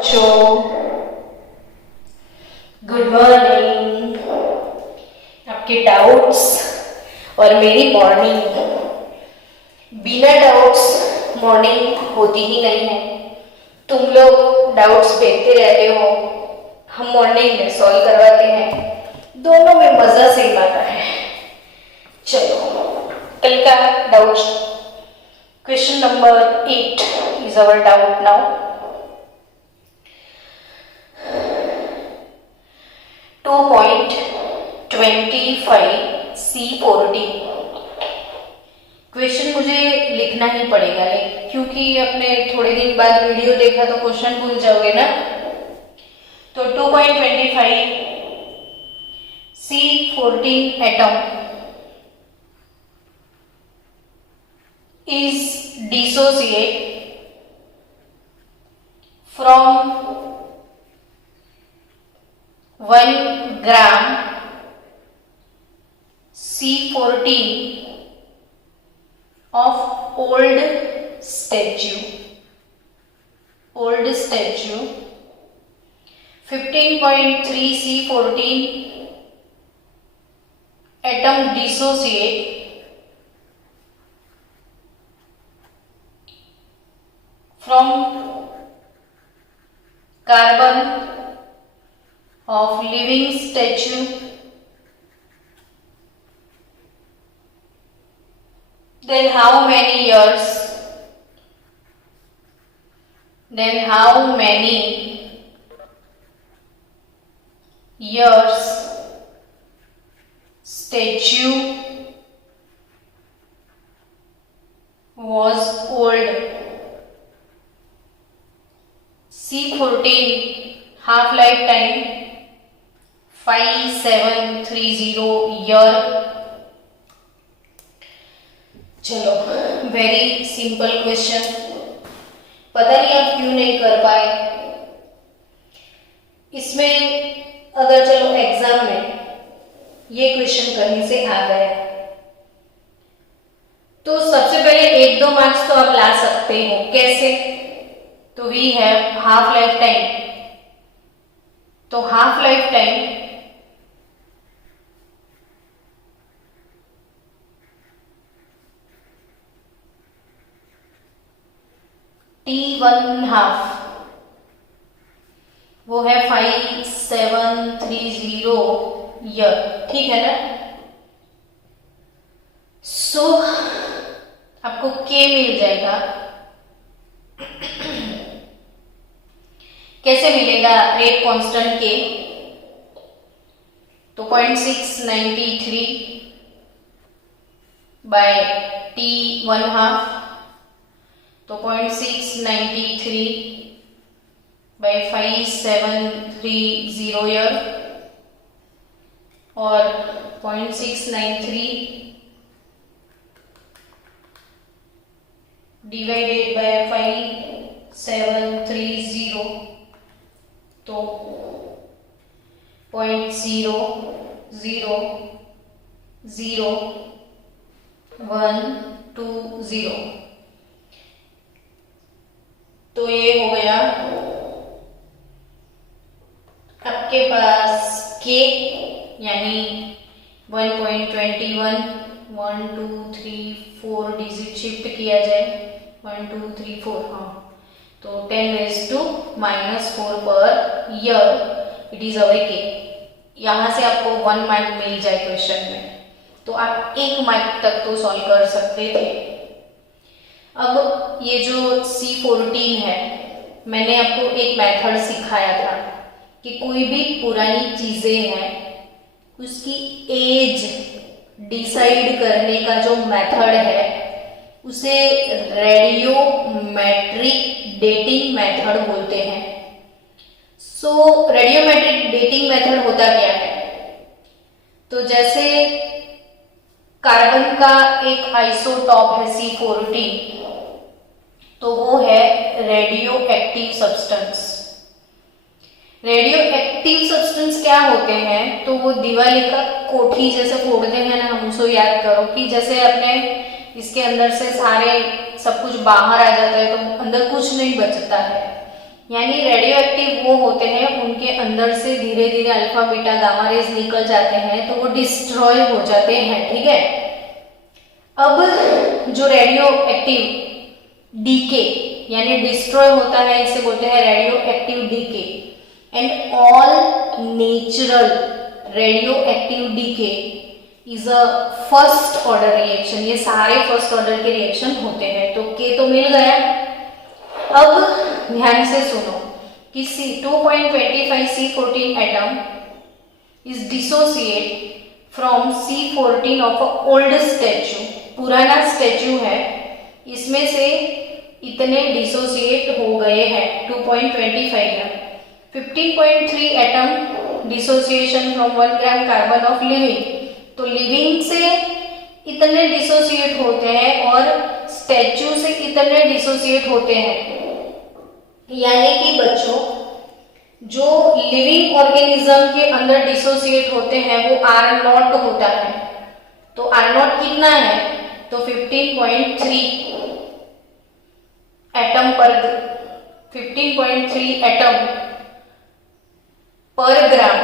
बच्चों, good morning. आपके doubts और मेरी मॉर्निंग, बिना डाउट्स मॉर्निंग होती ही नहीं है। तुम लोग डाउट्स देखते रहते हो, हम मॉर्निंग में सॉल्व करवाते हैं, दोनों में मजा सेम आता है। चलो, कल का doubts, question number 8 is our doubt now. 2.25 C14 question मुझे लिखना ही पड़ेगा, क्योंकि अपने थोड़े दिन बाद वीडियो देखा तो क्वेश्चन भूल जाओगे ना। तो 2.25 C14 atom is dissociate from 1 gram C14 of old statue 15.3 C14 atom dissociate from carbon of living statue, then how many years statue was old? C14 half lifetime 5730 year। चलो, very simple question, पता नहीं आप क्यों नहीं कर पाए। इसमें अगर चलो एग्जाम में ये क्वेश्चन कहीं से आ गया तो सबसे पहले 1-2 मार्क्स तो आप ला सकते हो। कैसे? तो we have half life time, तो हाफ लाइफ टाइम T1/2 वो है 5730 ईयर, ठीक है ना। सो आपको के मिल जाएगा। कैसे मिलेगा रेट कांस्टेंट के? तो 0.693 बाय T1/2, तो 0.693 बाय 5730 ईयर, और 0.693 डिवाइडेड बाय 5730, तो 0.0000120। तो ये हो गया आपके पास के, यानी 1.21, 1 2 3 4 डिजिट शिफ्ट किया जाए, 1 2 3 4, हाँ, तो 10⁻⁻⁴ per year it is our के। यहाँ से आपको 1 मार्क मिल जाए क्वेश्चन में, तो आप 1 मार्क तक तो सॉल्व कर सकते थे। अब ये जो C14 है, मैंने आपको एक मेथड सिखाया था कि कोई भी पुरानी चीजें हैं उसकी एज डिसाइड करने का जो मेथड है उसे रेडियोमेट्रिक डेटिंग मेथड बोलते हैं। सो रेडियोमेट्रिक डेटिंग मेथड होता क्या है? तो जैसे कार्बन का एक आइसोटॉप है C14, तो वो है radio active substance. Radio active substance क्या होते हैं? तो वो दिवाली का कोठी जैसे फोड़ते हैं ना, हम उसको याद करो कि जैसे अपने इसके अंदर से सारे सब कुछ बाहर आ जाता है तो अंदर कुछ नहीं बचता है, यानी रेडियो एक्टिव वो होते हैं उनके अंदर से धीरे धीरे अल्फा बीटा गामा रेज निकल जाते हैं, तो वो डिस्ट्रॉय हो जाते हैं, ठीक है। अब जो रेडियो एक्टिव डीके यानी डिस्ट्रॉय होता है, इसे बोलते हैं radio active decay. And all natural radio active decay is a first order reaction. ये सारे फर्स्ट ऑर्डर के रिएक्शन होते हैं। तो के तो मिल गया। अब ध्यान से सुनो कि C2.25 C14 atom is dissociate from C14 of a old statue. पुराना स्टैच्यू है, इसमें से इतने डिसोसिएट हो गए हैं 2.25 ग्राम। 15.3 atom dissociation from 1 gram carbon of living. तो लिविंग से इतने डिसोसिएट होते हैं और स्टैच्यू से इतने डिसोसिएट होते हैं। यानी कि बच्चों, जो लिविंग ऑर्गेनिज्म के अंदर डिसोसिएट होते हैं वो R0 होता है। तो R0 कितना है? तो 15.3 एटम पर 15.3 एटम पर ग्राम,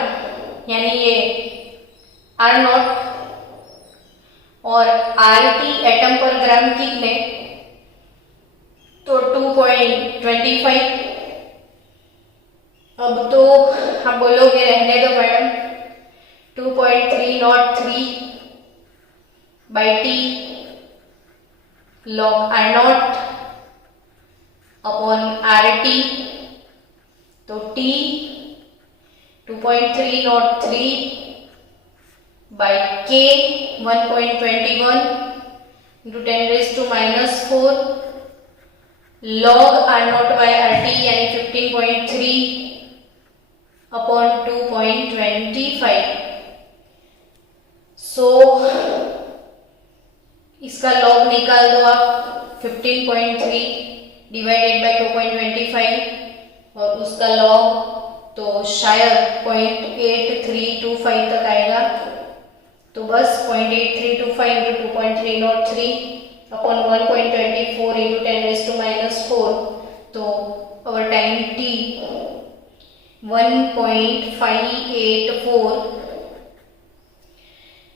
यानी ये R0 और RT एटम पर ग्राम कितने? तो 2.25। अब तो हम बोलोगे रहने दो madam, 2.303 by T log R0 upon RT। तो T 2.303 by K 1.21 into 10⁻⁴ log R0 by RT यानी 15.3 अपॉन 2.25। सो इसका लॉग निकाल दो आप। 15.3 डिवाइडेड बाय 2.25 और उसका लॉग तो शायद 0.8325 तक आएगा। तो बस 0.8325 इंटू 2.303 अपॉन 1.24 इंटू 10⁻⁴। तो our time t 1.584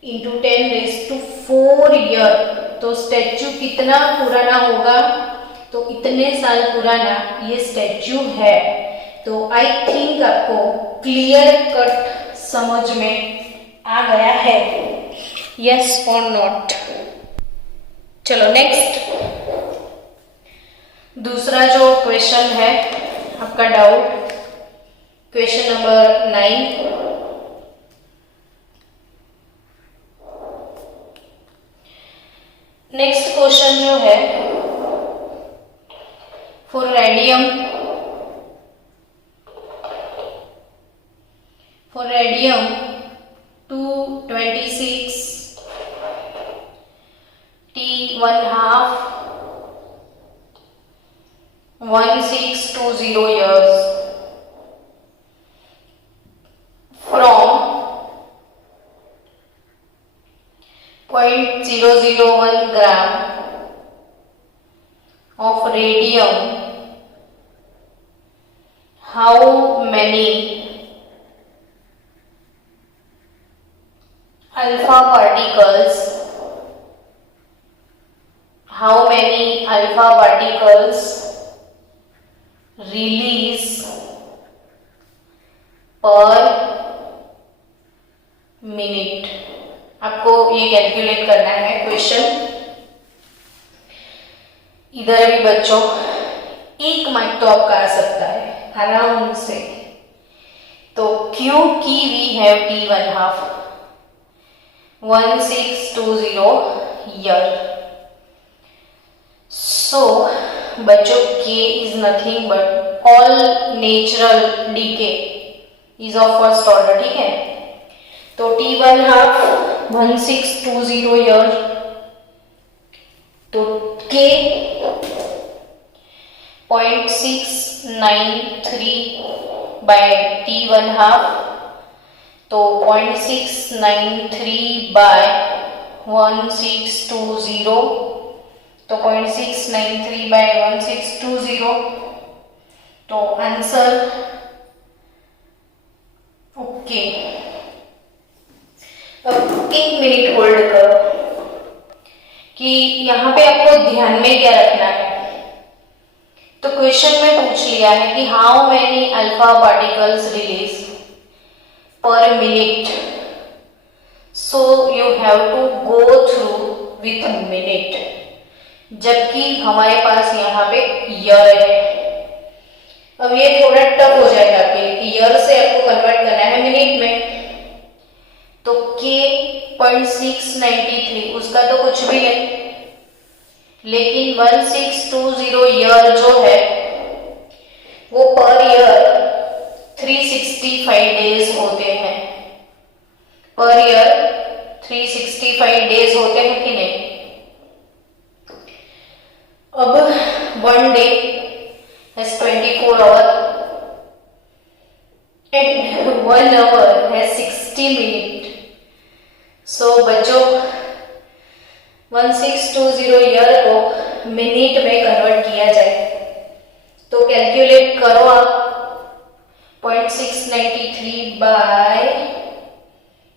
into 10⁴ year. तो स्टैच्यू कितना पुराना होगा? तो इतने साल पुराना ये स्टैच्यू है। तो आई थिंक आपको क्लियर कट समझ में आ गया है, यस और नॉट। चलो नेक्स्ट, दूसरा जो क्वेश्चन है आपका doubt, question number 9। Next question जो है, for radium 226 T1/2 1620 years from 0.001 gram of radium, how many alpha particles release per minute? आपको ये कैलकुलेट करना है क्वेश्चन। इधर भी बच्चों 1 मार्क तो आपका आ सकता है आराम से। तो क्योंकि वी हैव T1/2 1620 ईयर, सो बच्चों K is nothing but all natural decay is of first order, ठीक है। तो T1/2 1620 ईयर, तो K 0.693 बाय T1/2, तो 0.693 बाय 1620, तो 0.693 बाय 1620 तो आंसर ओके। अब 1 मिनट होल्ड करो कि यहाँ पे आपको ध्यान में क्या रखना है। तो क्वेश्चन में पूछ लिया है कि how many alpha particles release per minute, so you have to go through with minute, जबकि हमारे पास यहाँ पे ईयर है। अब ये थोड़ा टफ हो जाएगा आपके लिए कि ईयर से आपको कन्वर्ट करना है मिनट में। तो k 0.693 उसका तो कुछ भी नहीं, लेकिन 1620 ईयर जो है वो पर ईयर 365 डेज होते हैं। पर ईयर 365 डेज होते हैं कि नहीं। अब 1 day has 24 hours and 1 hour has 60 minutes. So बच्चों 1620 ईयर को मिनट में कन्वर्ट किया जाए तो कैलकुलेट करो आप 0.693 by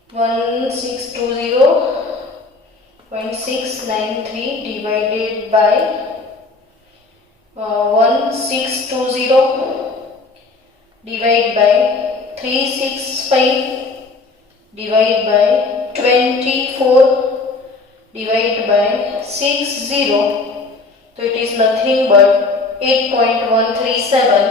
1620 0.693 divided by 1620 divide by 365 divide by 24 divide by 60, तो it is nothing but 8.137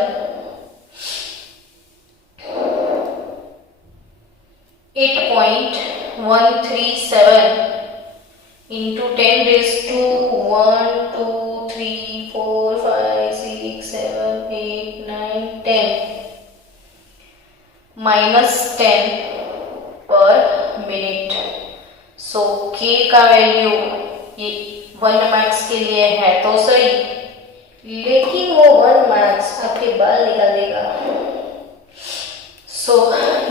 into 10 raised to 1 2 3 4 5 6 7 8 9 10 -10 पर मिनट। सो k का वैल्यू ये 1 मार्क्स के लिए है तो सही, लेकिन वो 1 मार्क्स आपके बाल निकाल देगा। सो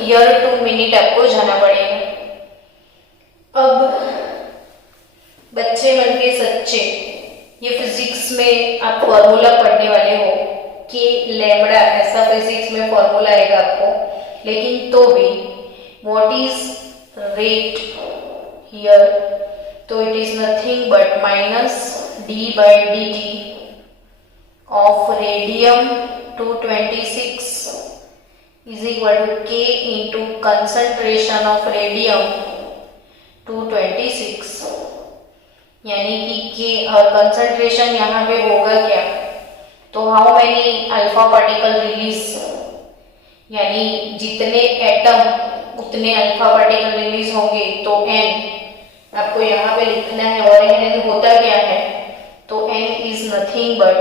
ईयर टू मिनट आपको जाना पड़ेगा। अब बच्चे मन के सच्चे, ये फिजिक्स में आप फॉर्मूला पढ़ने वाले हो कि लैम्बडा, ऐसा फिजिक्स में फॉर्मूला आएगा आपको, लेकिन तो भी व्हाट इज रेट हियर, तो it is nothing but -d/dt of radium 226 is equal to k into concentration of radium 226, यानी कि k और कंसंट्रेशन यहाँ पे होगा क्या, तो how many alpha particle release, यानी जितने एटम उतने अल्फा पार्टिकल रिलीज होंगे, तो n आपको यहाँ पे लिखना है। और n होता क्या है, तो n is nothing but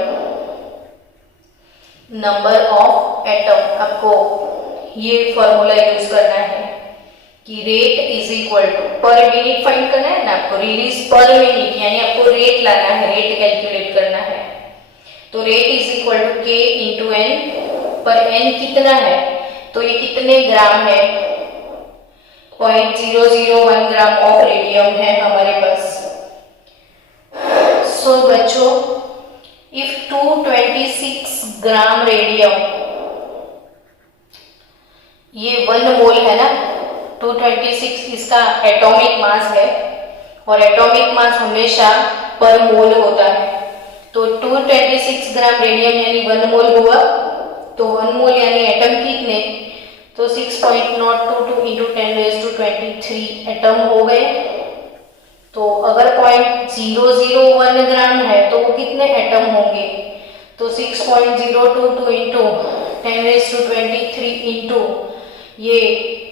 number of atom. आपको ये फॉर्मूला यूज करना है कि rate is equal to, per minute find करना है ना आपको, रिलीज पर मिनट, यानी आपको रेट लाना है, रेट कैलकुलेट करना है। तो rate is equal to k into n, पर n कितना है, तो ये कितने ग्राम है, 0.001 ग्राम ऑफ रेडियम है हमारे पास। सो बच्चों इफ 226 ग्राम रेडियम, ये 1 मोल है ना, 226 इसका एटॉमिक मास है, और एटॉमिक मास हमेशा पर मोल होता है। तो 226 ग्राम रेडियम यानी 1 मोल हुआ, तो 1 मोल यानी एटम कितने, तो 6.022 इंटू 10⁻23 एटम हो गए। तो अगर 0.001 ग्राम है तो वो कितने एटम होंगे, तो 6.022 इंटू 10⁻23 इंटू ये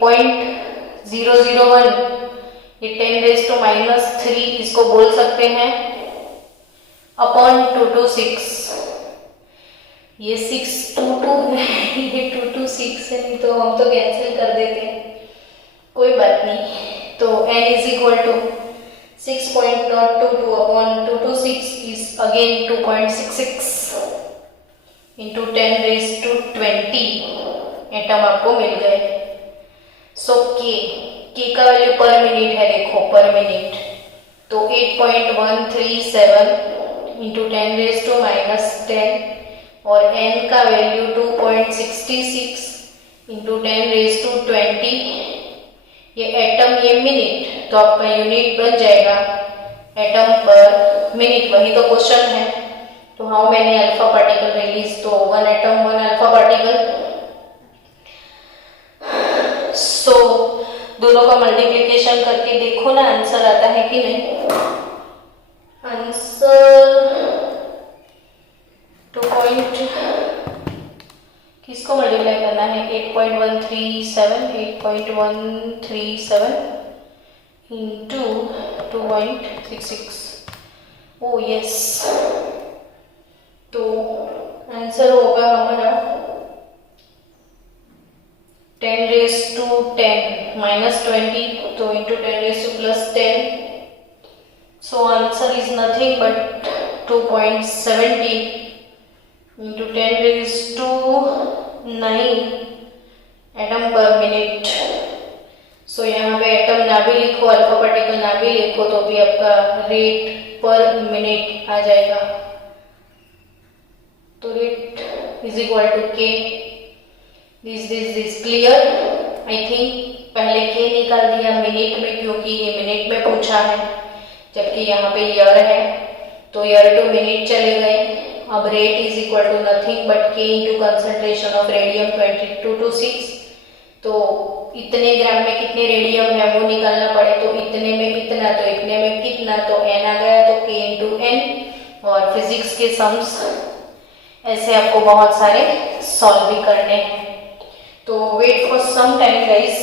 0.001, ये 10⁻³ इसको बोल सकते हैं अपॉन 226, ये 622 ये 226 है, तो हम तो कैंसिल कर देते हैं, कोई बात नहीं। तो n is equal to 6.022 upon 226 is again 2.66 into 10⁻20 atom आपको मिल गए। सो k का वैल्यू पर मिनट है, देखो पर मिनट, तो 8.137 इंटू 10⁻10 और n का वैल्यू 2.66 इंटू 10⁻20, ये एटम ये मिनट, तो आपका यूनिट बन जाएगा एटम पर मिनट, वही तो क्वेश्चन है। तो how many alpha particle release, तो 1 एटम 1 अल्फा पार्टिकल। सो दोनों का मल्टीप्लिकेशन करके देखो ना आंसर आता है कि नहीं। आंसर 2. किसको मल्टीप्लाई करना है, 8.137 इंटू 2.66। ओ यस, तो आंसर होगा हमारा 10⁻10 -20, तो into 10⁻+10, so answer is nothing but 2.70 into 10⁻9 atom पर मिनट। सो यहाँ पे एटम ना भी लिखो, अल्फा पार्टिकल ना भी लिखो, तो भी आपका रेट पर मिनट आ जाएगा। तो रेट इज इक्वल टू के। This clear. आई थिंक पहले के निकाल दिया मिनट में, क्योंकि ये मिनट में पूछा है, जबकि यहाँ पे ईयर है, तो ईयर टू मिनट चले गए। अब rate is equal to nothing but K into concentration of radium 22 to 6। तो इतने ग्राम में कितने रेडियम है वो निकालना पड़े, तो इतने में इतना, तो इतने में कितना, तो n आ गया, तो k इंटू n। और फिजिक्स के सम्स ऐसे आपको बहुत सारे सॉल्व भी करने हैं, तो wait for some time guys.